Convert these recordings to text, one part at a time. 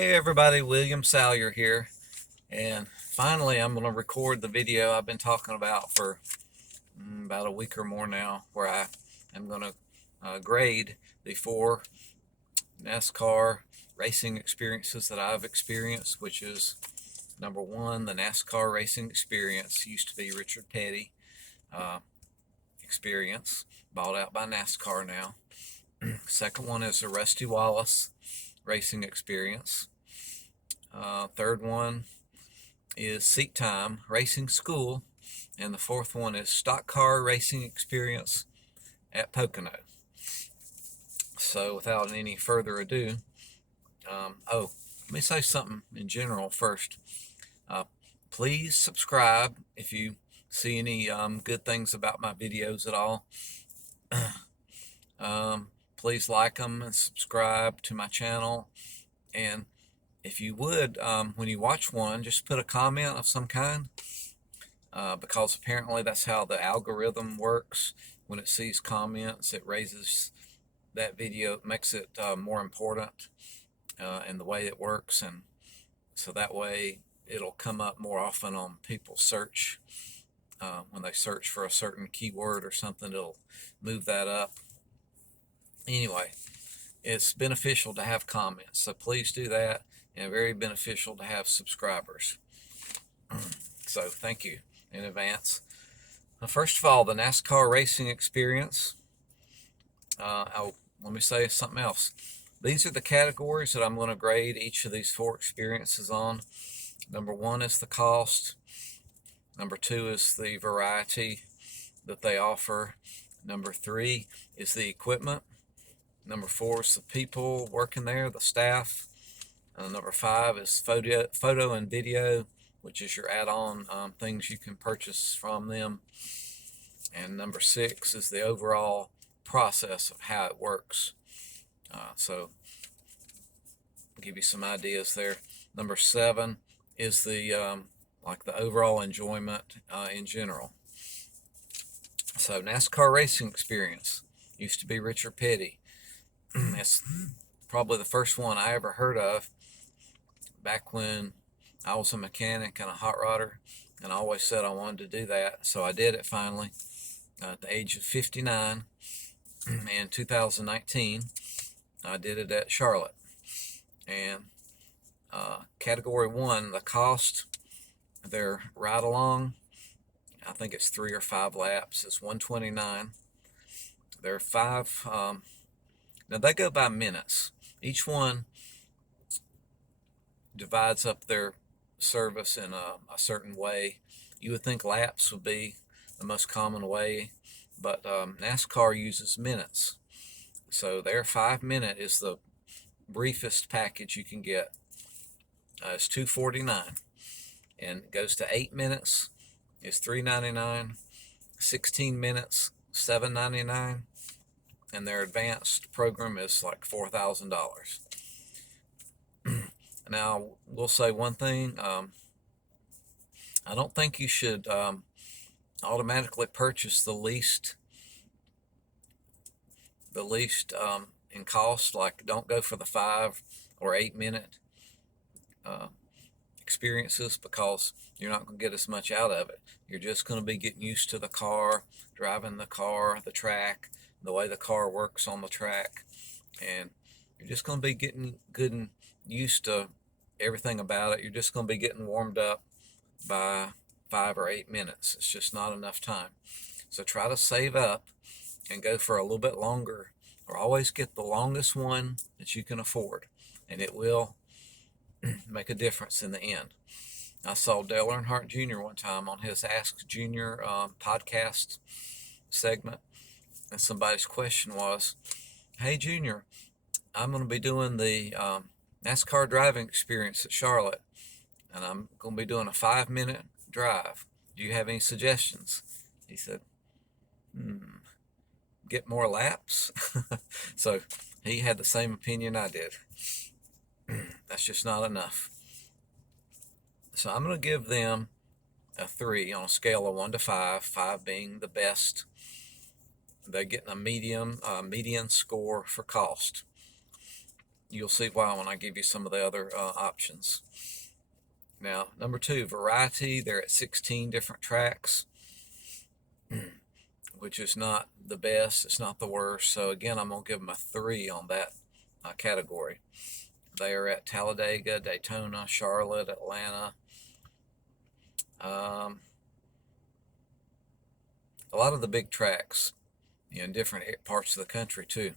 Hey everybody, William Salyer here, and finally I'm going to record the video I've been talking about for about a week or more now, where I am going to grade the 4 NASCAR racing experiences that I've experienced, which is number 1, the NASCAR Racing Experience, used to be Richard Petty Experience, bought out by NASCAR now. Second one is the Rusty Wallace Racing Experience. Third one is SeatTime Racing School, and the fourth one is Stock Car Racing Experience at Pocono. So without any further ado, let me say something in general first. Please subscribe if you see any good things about my videos at all. Please like them and subscribe to my channel, and if you would, when you watch one, just put a comment of some kind, because apparently that's how the algorithm works. When it sees comments, it raises that video, makes it more important in the way it works, and so that way it'll come up more often on people's search. When they search for a certain keyword or something, it'll move that up. Anyway, it's beneficial to have comments, so please do that, and very beneficial to have subscribers. So thank you in advance. First of all, the NASCAR Racing Experience. Let me say something else. These are the categories that I'm going to grade each of these 4 experiences on. Number 1 is the cost. Number 2 is the variety that they offer. Number 3 is the equipment. Number 4 is the people working there, the staff. Number 5 is photo and video, which is your add-on things you can purchase from them. And number 6 is the overall process of how it works. So I'll give you some ideas there. Number 7 is the like the overall enjoyment in general. So NASCAR Racing Experience used to be Richard Petty. It's probably the first one I ever heard of back when I was a mechanic and a hot rodder, and I always said I wanted to do that, so I did it finally at the age of 59 in 2019. I did it at Charlotte, and category 1, the cost, their ride along, I think it's 3 or 5 laps, is $129. There are 5 now they go by minutes. Each one divides up their service in a certain way. You would think laps would be the most common way, but NASCAR uses minutes. So their 5-minute is the briefest package you can get. It's $249, and it goes to 8 minutes. It's $399. 16 minutes, $799. And their advanced program is like $4,000. Now, we'll say one thing. I don't think you should automatically purchase the least in cost. Like, don't go for the 5 or 8 minute experiences, because you're not going to get as much out of it. You're just going to be getting used to the car, driving the car, the track, the way the car works on the track, and you're just going to be getting good and used to everything about it. You're just going to be getting warmed up by 5 or 8 minutes. It's just not enough time. So try to save up and go for a little bit longer, or always get the longest one that you can afford, and it will make a difference in the end. I saw Dale Earnhardt Jr. one time on his Ask Junior podcast segment, and somebody's question was, "Hey Junior, I'm going to be doing the NASCAR driving experience at Charlotte, and I'm going to be doing a 5-minute drive. Do you have any suggestions?" He said, "Get more laps." So he had the same opinion I did. That's just not enough. So I'm going to give them a 3 on a scale of 1 to 5, 5 being the best. They're getting a median score for cost. You'll see why when I give you some of the other options. Now, number 2, variety. They're at 16 different tracks, which is not the best. It's not the worst. So again, I'm going to give them a 3 on that category. They are at Talladega, Daytona, Charlotte, Atlanta. A lot of the big tracks in different parts of the country too.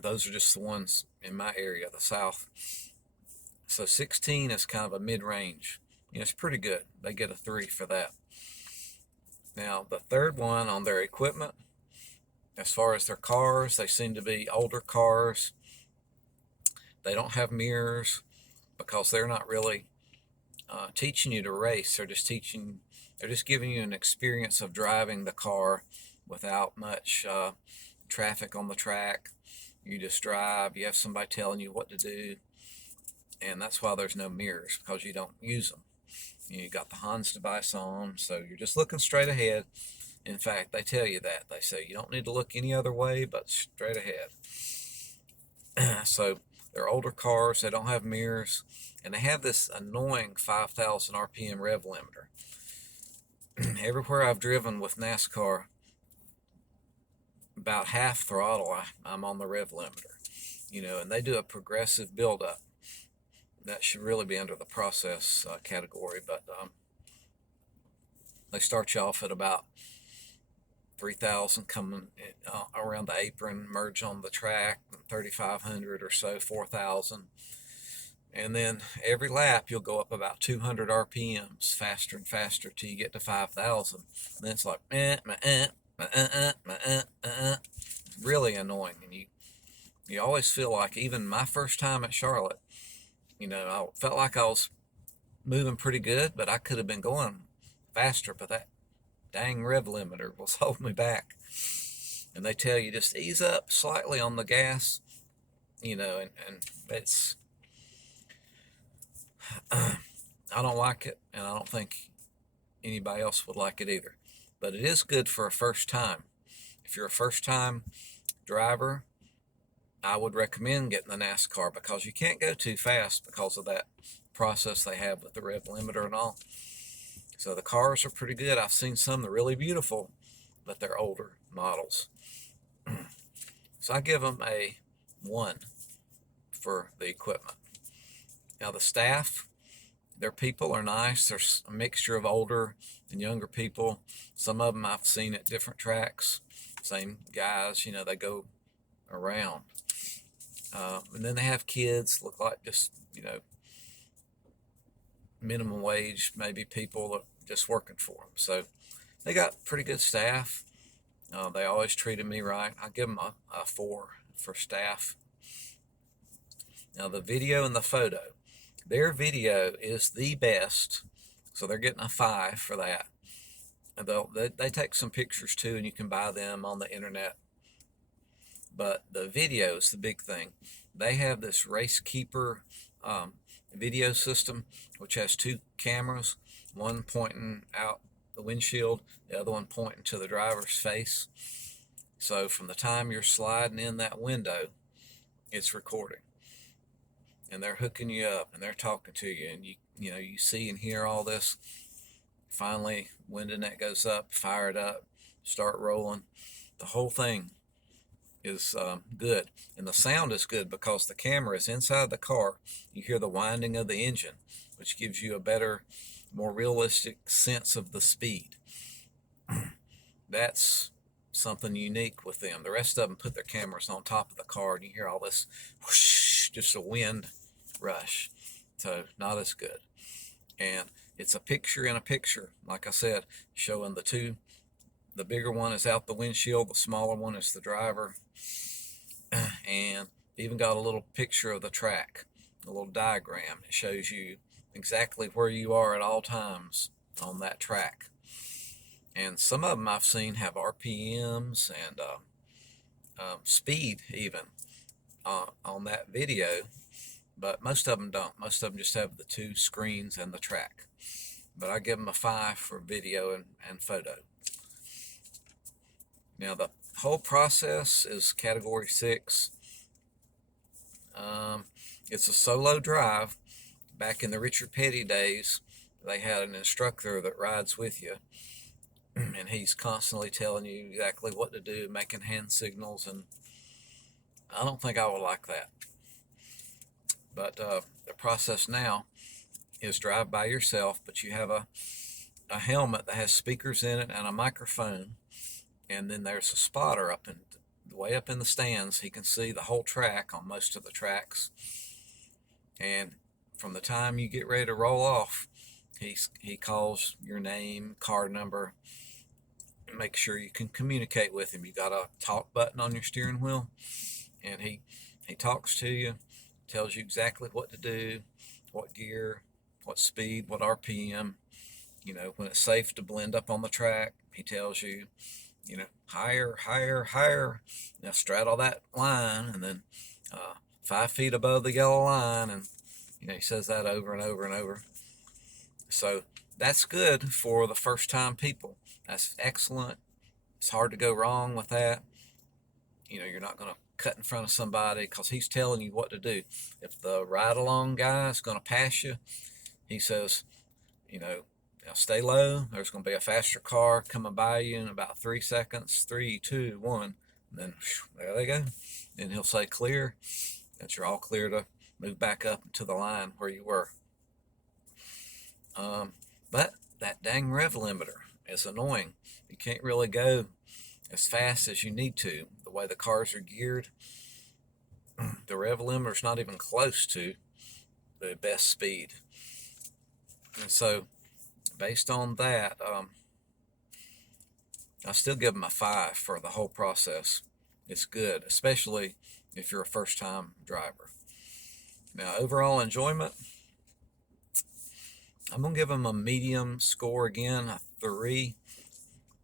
Those are just the ones in my area, the South. So 16 is kind of a mid-range. It's pretty good. They get a 3 for that. Now, the third one on their equipment, as far as their cars, they seem to be older cars. They don't have mirrors because they're not really teaching you to race. They're just giving you an experience of driving the car without much traffic on the track. You just drive. You have somebody telling you what to do. And that's why there's no mirrors, because you don't use them. You got the Hans device on, so you're just looking straight ahead. In fact, they tell you that. They say you don't need to look any other way but straight ahead. So they're older cars. They don't have mirrors. And they have this annoying 5,000 RPM rev limiter. Everywhere I've driven with NASCAR, about half throttle, I'm on the rev limiter. And they do a progressive buildup. That should really be under the process category, but they start you off at about 3,000 coming around the apron, merge on the track, 3,500 or so, 4,000. And then every lap you'll go up about 200 RPMs faster and faster till you get to 5,000. And then it's like, really annoying. And you always feel like, even my first time at Charlotte, I felt like I was moving pretty good, but I could have been going faster, but that dang rev limiter was holding me back. And they tell you just ease up slightly on the gas, and it's, I don't like it, and I don't think anybody else would like it either. But it is good for a first time. If you're a first time driver, I would recommend getting the NASCAR, because you can't go too fast because of that process they have with the rev limiter and all. So the cars are pretty good. I've seen some that are really beautiful, but they're older models. So I give them a 1 for the equipment. Now the staff, their people are nice. There's a mixture of older and younger people. Some of them I've seen at different tracks. Same guys, they go around. And then they have kids, look like just, minimum wage, maybe people that just working for them. So they got pretty good staff. They always treated me right. I give them a 4 for staff. Now the video and the photo. Their video is the best, so they're getting a 5 for that. And they take some pictures too, and you can buy them on the internet. But the video is the big thing. They have this Race Keeper video system, which has 2 cameras, one pointing out the windshield, the other one pointing to the driver's face. So from the time you're sliding in that window, it's recording. And they're hooking you up, and they're talking to you, and you see and hear all this. Finally, window net goes up, fire it up, start rolling. The whole thing is good, and the sound is good because the camera is inside the car. You hear the winding of the engine, which gives you a better, more realistic sense of the speed. That's something unique with them. The rest of them put their cameras on top of the car, and you hear all this whoosh, just a wind rush. So not as good. And it's a picture in a picture, like I said, showing the two. The bigger one is out the windshield, the smaller one is the driver. And even got a little picture of the track, a little diagram. It shows you exactly where you are at all times on that track. And some of them I've seen have RPMs and speed even on that video, but most of them don't. Most of them just have the 2 screens and the track. But I give them a 5 for video and photo. Now the whole process is category 6. It's a solo drive. Back in the Richard Petty days, they had an instructor that rides with you, and he's constantly telling you exactly what to do, making hand signals, and I don't think I would like that. But the process now is drive by yourself, but you have a helmet that has speakers in it and a microphone, and then there's a spotter up in way up in the stands. He can see the whole track on most of the tracks, and from the time you get ready to roll off, he calls your name, car number, and make sure you can communicate with him. You got a talk button on your steering wheel, and he talks to you, tells you exactly what to do, what gear, what speed, what RPM. You know, when it's safe to blend up on the track, he tells you, you know, higher, higher, higher. Now straddle that line, and then 5 feet above the yellow line, and you know, he says that over and over and over. So that's good for the first time people. That's excellent. It's hard to go wrong with that. You know, you're not going to cut in front of somebody because he's telling you what to do. If the ride along guy is going to pass you, he says, you know, now stay low. There's going to be a faster car coming by you in about 3 seconds. 3, 2, 1. And then there they go. Then he'll say clear. That you're all clear to move back up to the line where you were. But that dang rev limiter is annoying. You can't really go as fast as you need to. The way the cars are geared, the rev limiter is not even close to the best speed. And so based on that, I still give them a 5 for the whole process. It's good, especially if you're a first-time driver. Now, overall enjoyment, I'm going to give them a medium score again, a 3,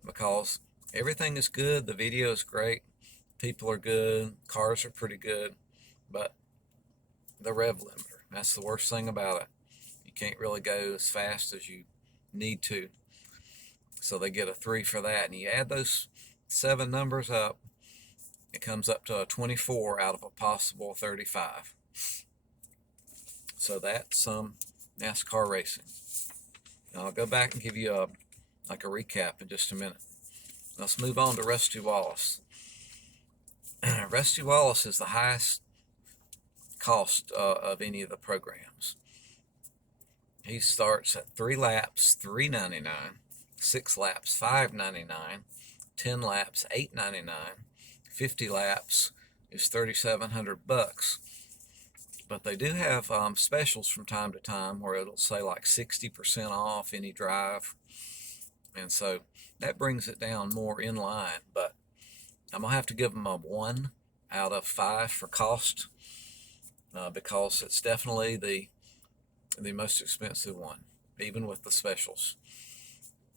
because everything is good. The video is great. People are good. Cars are pretty good. But the rev limiter, that's the worst thing about it. You can't really go as fast as you need to. So they get a 3 for that. And you add those 7 numbers up, it comes up to a 24 out of a possible 35. So that's some NASCAR racing. Now I'll go back and give you a recap in just a minute. Let's move on to Rusty Wallace. Rusty Wallace is the highest cost of any of the programs. He starts at 3 laps, $3.99, 6 laps, $5.99, 10 laps, $8.99, 50 laps is $3,700. But they do have specials from time to time where it'll say like 60% off any drive. And so that brings it down more in line. But I'm going to have to give them a 1 out of 5 for cost because it's definitely the most expensive one, even with the specials.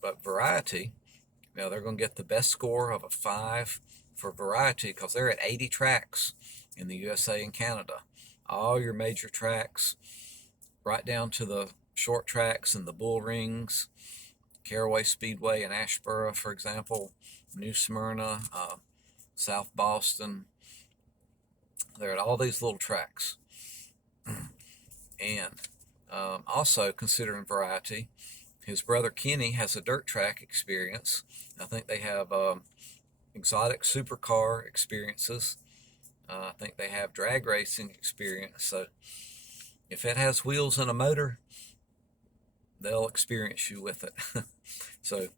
But variety, now they're going to get the best score of a 5 for variety because they're at 80 tracks in the USA and Canada. All your major tracks, right down to the short tracks and the bull rings, Caraway Speedway in Asheboro, for example, New Smyrna, South Boston. They're at all these little tracks. And also, considering variety, his brother Kenny has a dirt track experience. I think they have exotic supercar experiences. I think they have drag racing experience. So if it has wheels and a motor, they'll experience you with it. So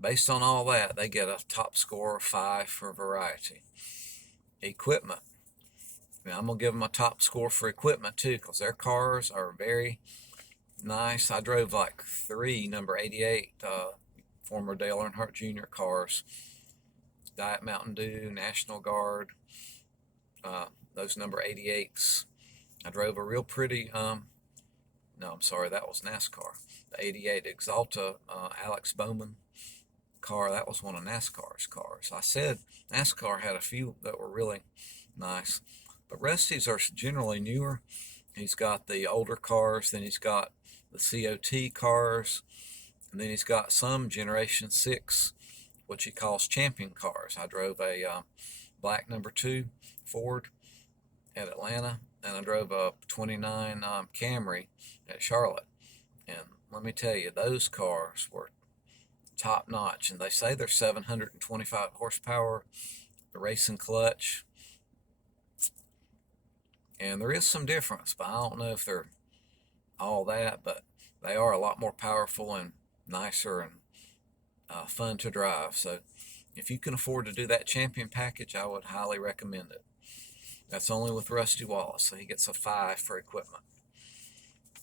based on all that, they get a top score of 5 for variety. Equipment. Now I'm going to give them a top score for equipment too, because their cars are very nice. I drove like 3 number 88 former Dale Earnhardt Jr. cars. Diet Mountain Dew, National Guard, those number 88s. I drove a real pretty, no, I'm sorry, that was NASCAR. The 88 Exalta Alex Bowman car, that was one of NASCAR's cars. I said NASCAR had a few that were really nice, but Rusty's are generally newer. He's got the older cars, then he's got the COT cars, and then he's got some Generation 6, which he calls champion cars. I drove a black number 2 Ford, at Atlanta, and I drove a 29 Camry at Charlotte. And let me tell you, those cars were top notch. And they say they're 725 horsepower, the racing clutch. And there is some difference, but I don't know if they're all that, but they are a lot more powerful and nicer and fun to drive. So if you can afford to do that champion package, I would highly recommend it. That's only with Rusty Wallace, so he gets a 5 for equipment.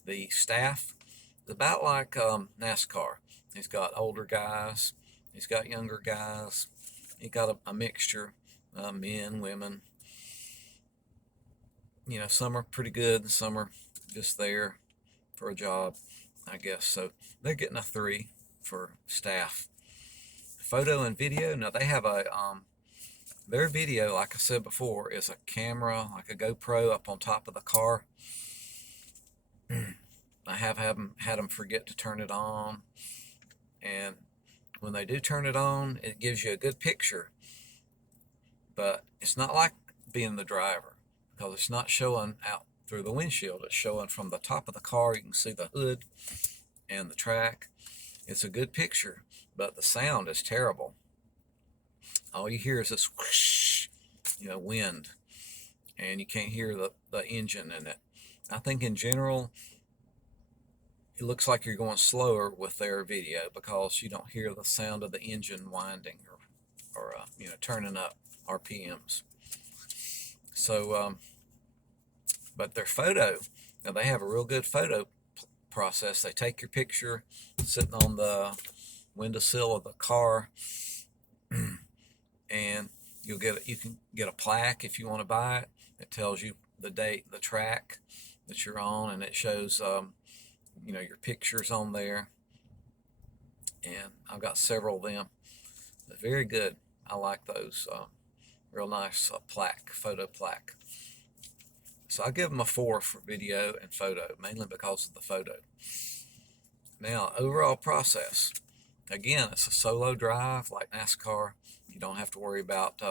The staff is about like NASCAR. He's got older guys, he's got younger guys, he got a mixture, men, women. You know, some are pretty good, and some are just there for a job, I guess. So they're getting a 3 for staff. Photo and video, now they have a their video, like I said before, is a camera, like a GoPro up on top of the car. I have had them forget to turn it on, and when they do turn it on, it gives you a good picture, but it's not like being the driver, because it's not showing out through the windshield. It's showing from the top of the car. You can see the hood and the track. It's a good picture, but the sound is terrible. All you hear is this whoosh, wind, and you can't hear the engine in it. I think in general, it looks like you're going slower with their video because you don't hear the sound of the engine winding or turning up RPMs. So, but their photo, now they have a real good photo process. They take your picture sitting on the windowsill of the car, and you can get a plaque if you want to buy it. It tells you the date, the track that you're on, and it shows your pictures on there. And I've got several of them. They're very good. I like those. Real nice photo plaque. So I give them a 4 for video and photo, mainly because of the photo. Now, overall process. Again, it's a solo drive like NASCAR. You don't have to worry about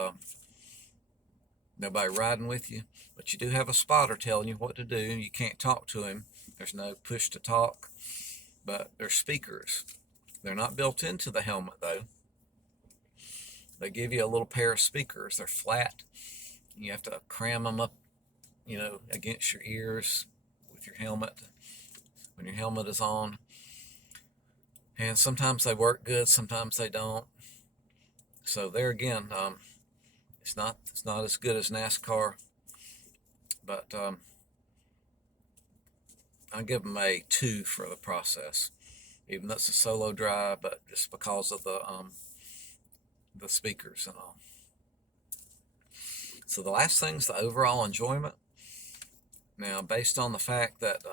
nobody riding with you, but you do have a spotter telling you what to do. You can't talk to him. There's no push to talk, but there's speakers. They're not built into the helmet, though. They give you a little pair of speakers. They're flat. You have to cram them up, against your ears with your helmet when your helmet is on. And sometimes they work good, sometimes they don't. So there again, it's not as good as NASCAR, but I give them a 2 for the process, even though it's a solo drive, but just because of the speakers and all. So the last thing is the overall enjoyment. Now, based on the fact that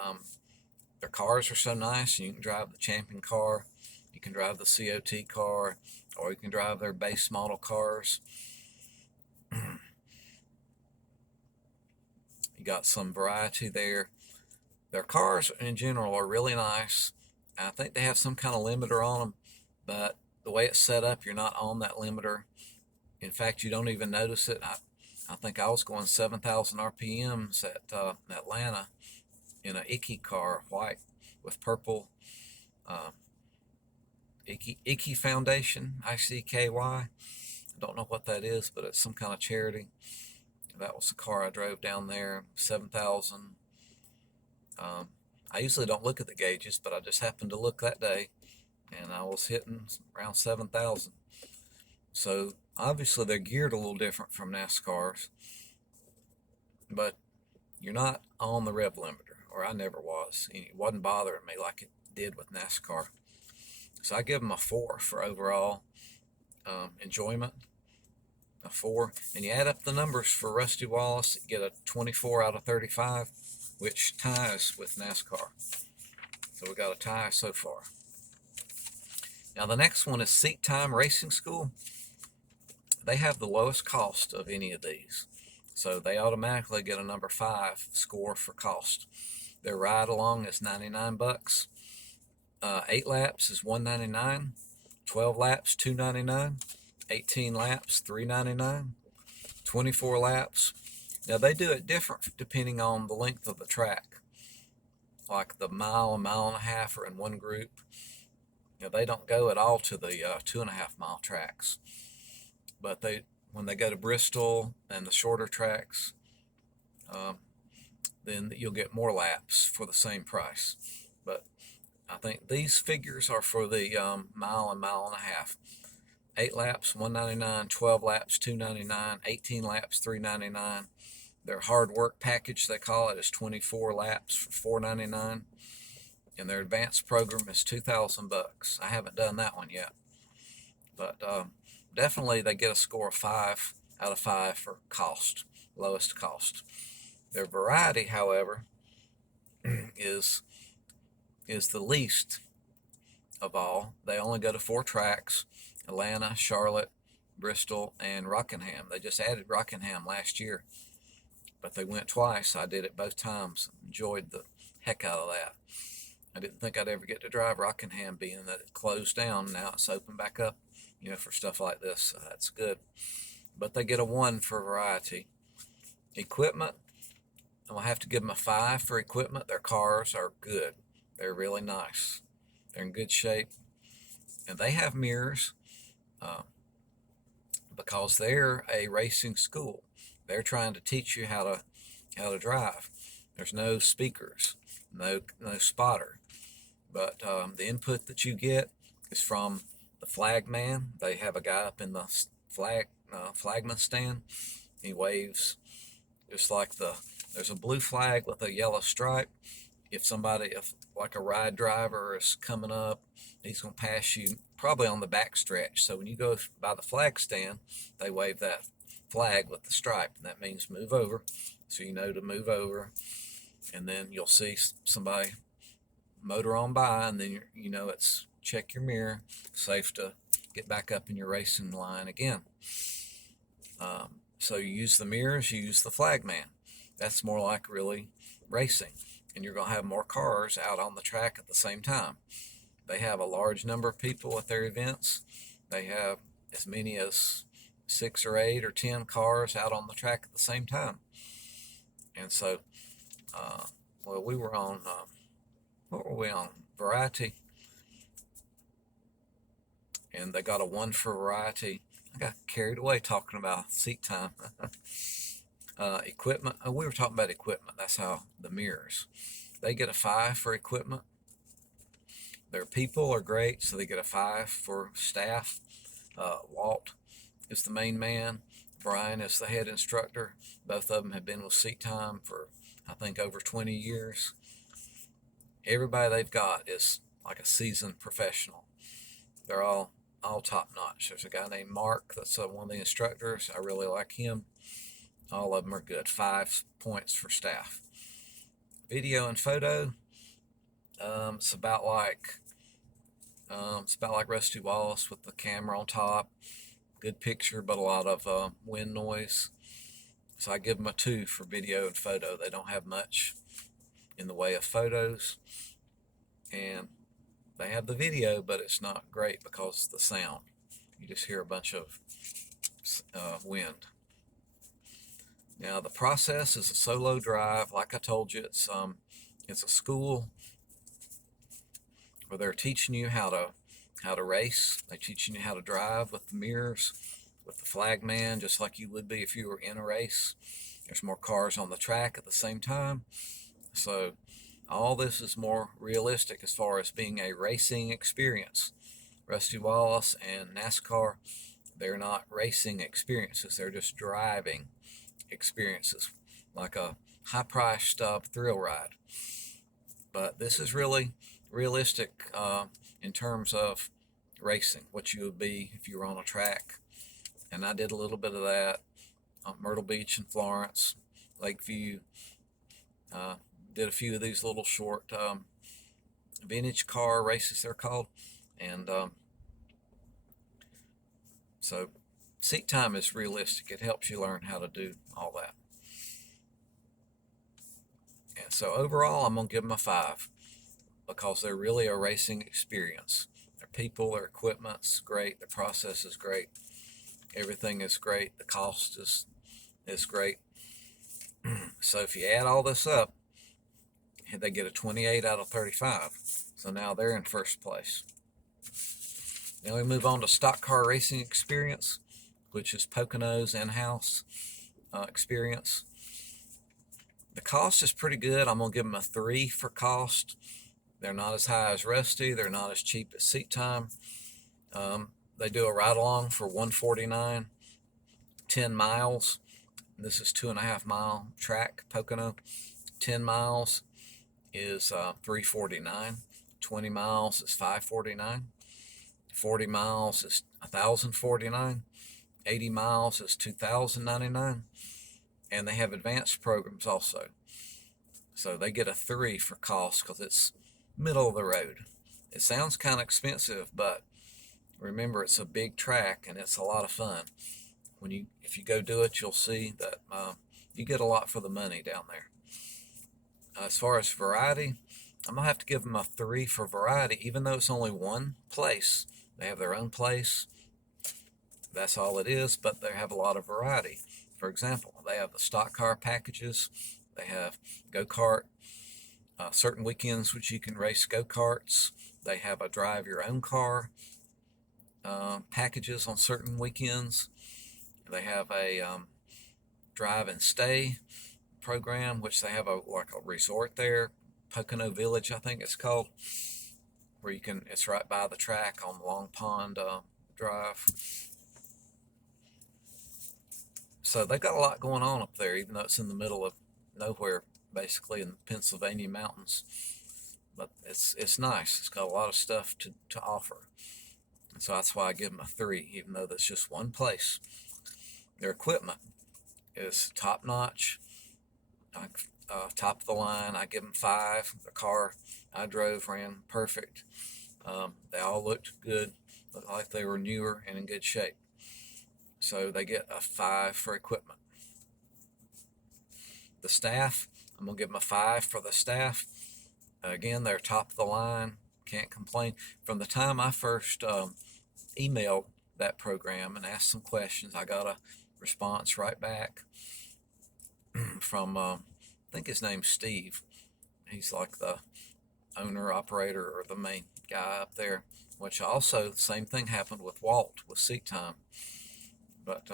their cars are so nice, and you can drive the champion car, you can drive the COT car, or you can drive their base model cars. You got some variety there. Their cars in general are really nice. I think they have some kind of limiter on them, but the way it's set up, you're not on that limiter. In fact, you don't even notice it. I think I was going 7,000 RPMs at Atlanta in an Icky car, white with purple Icky Foundation, ICKY. I don't know what that is, but it's some kind of charity. That was the car I drove down there, 7,000. I usually don't look at the gauges, but I just happened to look that day, and I was hitting around 7,000. So obviously they're geared a little different from NASCAR's, but you're not on the rev limiter, or I never was. It wasn't bothering me like it did with NASCAR. So I give them a 4 for overall enjoyment, a 4. And you add up the numbers for Rusty Wallace, you get a 24 out of 35, which ties with NASCAR. So we got a tie so far. Now the next one is SeatTime Racing School. They have the lowest cost of any of these, so they automatically get a number 5 score for cost. Their ride along is $99. 8 laps is $199. 12 laps $299. 18 laps $399. 24 laps Now they do it different depending on the length of the track. Like the mile, a mile and a half are in one group. They don't go at all to the 2.5 mile tracks, but when they go to Bristol and the shorter tracks, um, then you'll get more laps for the same price. But I think these figures are for the mile and mile and a half. 8 laps, $199, 12 laps, $299, 18 laps, $399. Their hard work package, they call it, is 24 laps for $499. And their advanced program is $2,000. I haven't done that one yet. But definitely they get a score of 5 out of 5 for cost, lowest cost. Their variety, however, is the least of all. They only go to 4 tracks: Atlanta, Charlotte, Bristol, and Rockingham. They just added Rockingham last year, but they went twice. I did it both times. Enjoyed the heck out of that. I didn't think I'd ever get to drive Rockingham, being that it closed down. Now it's open back up, for stuff like this. So that's good. But they get a 1 for variety. Equipment, I'll have to give them a 5 for equipment. Their cars are good. They're really nice. They're in good shape. And they have mirrors because they're a racing school. They're trying to teach you how to drive. There's no speakers, no spotter. But the input that you get is from the flag man. They have a guy up in the flagman stand. He waves just like there's a blue flag with a yellow stripe. If like a ride driver is coming up, he's going to pass you probably on the back stretch. So when you go by the flag stand, they wave that flag with the stripe, and that means move over. So you know to move over, and then you'll see somebody motor on by, and then it's check your mirror, safe to get back up in your racing line again. So you use the mirrors, you use the flag man. That's more like really racing, and you're going to have more cars out on the track at the same time. They have a large number of people at their events. They have as many as 6 or 8 or 10 cars out on the track at the same time. And so, we were on, what were we on? Variety. And they got a 1 for variety. I got carried away talking about seat time. Equipment. We were talking about equipment. That's how the mirrors. They get a 5 for equipment. Their people are great, so they get a 5 for staff. Walt is the main man. Brian is the head instructor. Both of them have been with SeatTime for, I think, over 20 years. Everybody they've got is like a seasoned professional. They're all top notch. There's a guy named Mark that's one of the instructors. I really like him. All of them are good. 5 points for staff. Video and photo. It's about like Rusty Wallace with the camera on top. Good picture, but a lot of wind noise. So I give them a 2 for video and photo. They don't have much in the way of photos, and they have the video, but it's not great because of the sound. You just hear a bunch of wind. Now the process is a solo drive. Like I told you, it's a school where they're teaching you how to race. They're teaching you how to drive with the mirrors, with the flag man, just like you would be if you were in a race. There's more cars on the track at the same time. So all this is more realistic as far as being a racing experience. Rusty Wallace and NASCAR, they're not racing experiences. They're just driving experiences, like a high-priced thrill ride. But this is really realistic in terms of racing, what you would be if you were on a track. And I did a little bit of that on Myrtle Beach and Florence, Lakeview. Did a few of these little short vintage car races, they're called. And so SeatTime is realistic. It helps you learn how to do all that. And so overall, I'm going to give them a 5 because they're really a racing experience. Their people, their equipment's great. The process is great. Everything is great. The cost is great. So if you add all this up, they get a 28 out of 35. So now they're in first place. Now we move on to Stock Car Racing Experience, which is Pocono's in-house experience. The cost is pretty good. I'm going to give them a 3 for cost. They're not as high as Rusty. They're not as cheap as SeatTime. They do a ride-along for $149, 10 miles. This is 2.5 mile track, Pocono. 10 miles is $349. 20 miles is $549. 40 miles is $1,049. 80 miles is $2,099. And they have advanced programs also. So they get a 3 for cost because it's middle of the road. It sounds kind of expensive, but remember, it's a big track and it's a lot of fun. If you go do it, you'll see that you get a lot for the money down there. As far as variety, I'm gonna have to give them a 3 for variety, even though it's only one place. They have their own place. That's all it is, but they have a lot of variety. For example, they have the stock car packages. They have go-kart, certain weekends which you can race go-karts. They have a drive your own car packages on certain weekends. They have a drive and stay program, which they have like a resort there, Pocono Village, I think it's called, where it's right by the track on Long Pond Drive. So they've got a lot going on up there, even though it's in the middle of nowhere, basically in the Pennsylvania mountains. But it's nice. It's got a lot of stuff to offer. And so that's why I give them a 3, even though that's just one place. Their equipment is top notch, top of the line. I give them 5. The car I drove ran perfect. They all looked good, looked like they were newer and in good shape. So they get a 5 for equipment. The staff, I'm going to give them a 5 for the staff. Again, they're top of the line, can't complain. From the time I first emailed that program and asked some questions, I got a response right back from, I think his name's Steve. He's like the owner, operator, or the main guy up there, which also, the same thing happened with Walt, with SeatTime. But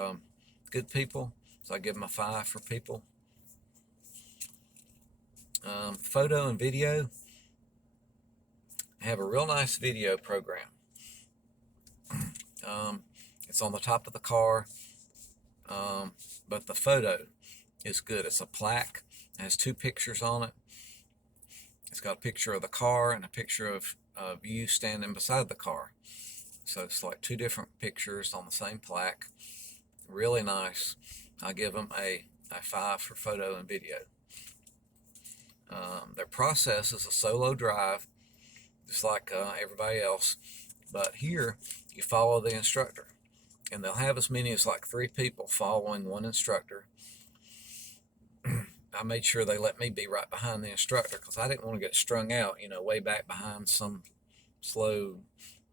good people, so I give them a 5 for people. Photo and video. I have a real nice video program. It's on the top of the car, but the photo is good. It's a plaque. It has 2 pictures on it. It's got a picture of the car and a picture of you standing beside the car. So it's like 2 different pictures on the same plaque. Really nice. I give them a 5 for photo and video. Their process is a solo drive, just like everybody else. But here, you follow the instructor. And they'll have as many as like 3 people following one instructor. I made sure they let me be right behind the instructor because I didn't want to get strung out, way back behind some slow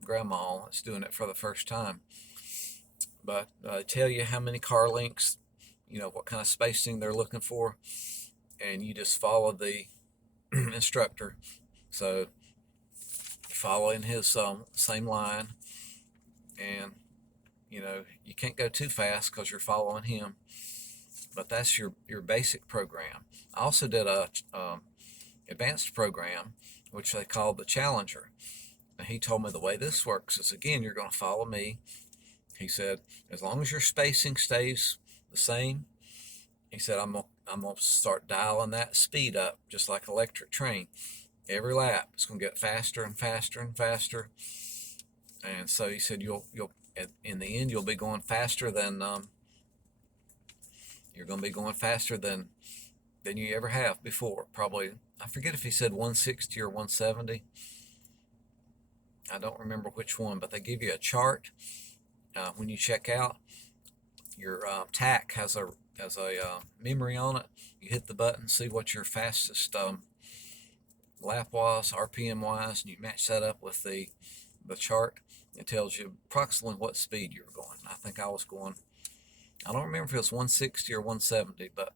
grandma that's doing it for the first time. But tell you how many car lengths, what kind of spacing they're looking for, and you just follow the instructor. So you follow in his same line, and you can't go too fast because you're following him. But that's your basic program. I also did a advanced program, which they called the Challenger. And he told me the way this works is, again, you're going to follow me. He said, as long as your spacing stays the same, he said, I'm going to start dialing that speed up, just like an electric train. Every lap, it's going to get faster and faster and faster. And so he said, you'll in the end, you'll be going faster than you're going to be going faster than you ever have before. Probably, I forget if he said 160 or 170. I don't remember which one, but they give you a chart when you check out. Your TAC has a memory on it. You hit the button, see what your fastest lap was, RPM wise, and you match that up with the chart. It tells you approximately what speed you're going. I think I was going, I don't remember if it was 160 or 170, but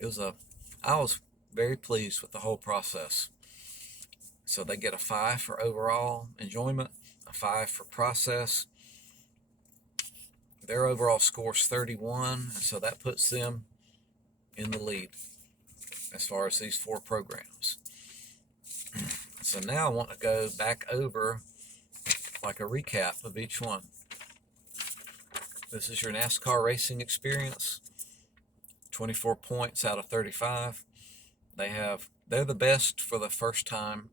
it was a I was very pleased with the whole process. So they get a 5 for overall enjoyment, a 5 for process. Their overall score is 31, and so that puts them in the lead as far as these 4 programs. So now I want to go back over like a recap of each one. This is your NASCAR Racing Experience, 24 points out of 35. They're the best for the first time.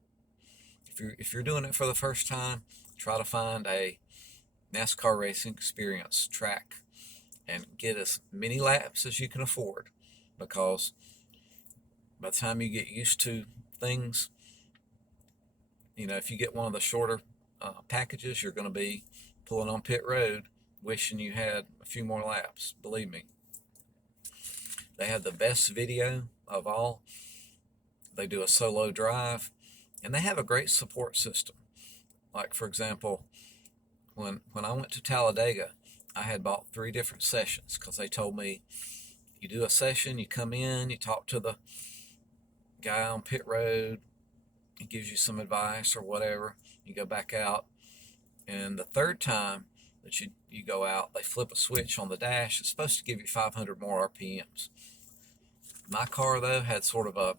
If you're doing it for the first time, try to find a NASCAR Racing Experience track and get as many laps as you can afford, because by the time you get used to things, if you get one of the shorter packages, you're going to be pulling on pit road wishing you had a few more laps. Believe me. They have the best video of all. They do a solo drive, and they have a great support system. Like, for example, when I went to Talladega, I had bought 3 different sessions, because they told me, you do a session, you come in, you talk to the guy on pit road, he gives you some advice or whatever, you go back out, and the third time that you go out, they flip a switch on the dash. It's supposed to give you 500 more RPMs. My car, though, had sort of a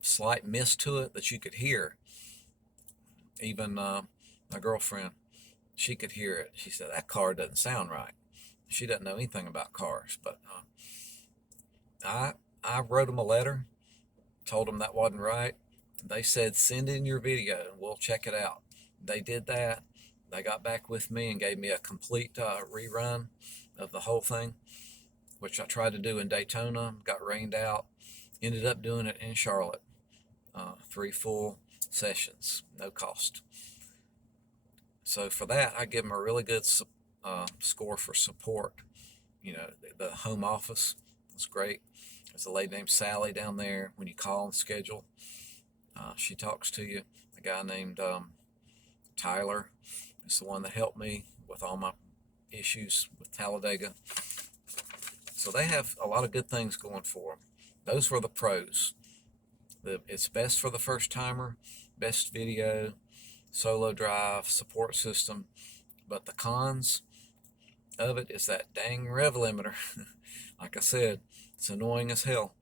slight miss to it that you could hear. Even my girlfriend, she could hear it. She said, that car doesn't sound right. She doesn't know anything about cars, but I wrote them a letter, told them that wasn't right. They said, send in your video and we'll check it out. They did that. They got back with me and gave me a complete rerun of the whole thing, which I tried to do in Daytona, got rained out, ended up doing it in Charlotte. 3 full sessions, no cost. So for that, I give them a really good score for support. The home office was great. There's a lady named Sally down there. When you call and schedule, she talks to you. A guy named Tyler is the one that helped me with all my issues with Talladega. So they have a lot of good things going for them. Those were the pros. It's best for the first timer, best video, solo drive, support system. But the cons of it is that dang rev limiter. Like I said, it's annoying as hell.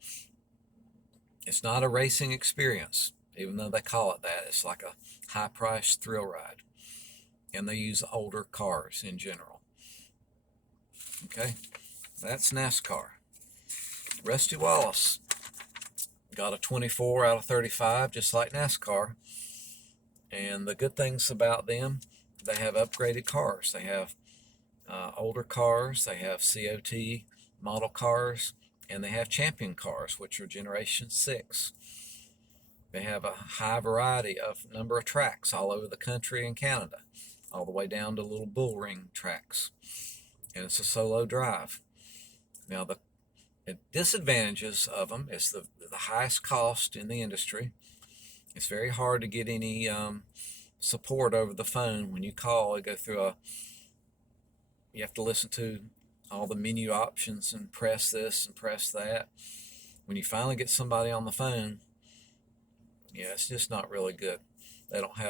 It's not a racing experience, even though they call it that. It's like a high-priced thrill ride. And they use older cars in general. Okay, that's NASCAR. Rusty Wallace got a 24 out of 35, just like NASCAR. And the good things about them, they have upgraded cars. They have older cars, they have COT model cars, and they have champion cars, which are Generation 6. They have a high variety of number of tracks all over the country and Canada, all the way down to little bull ring tracks. And it's a solo drive. Now, the disadvantages of them is the highest cost in the industry. It's very hard to get any support over the phone. When you call, you go through you have to listen to all the menu options and press this and press that. When you finally get somebody on the phone, it's just not really good. They don't have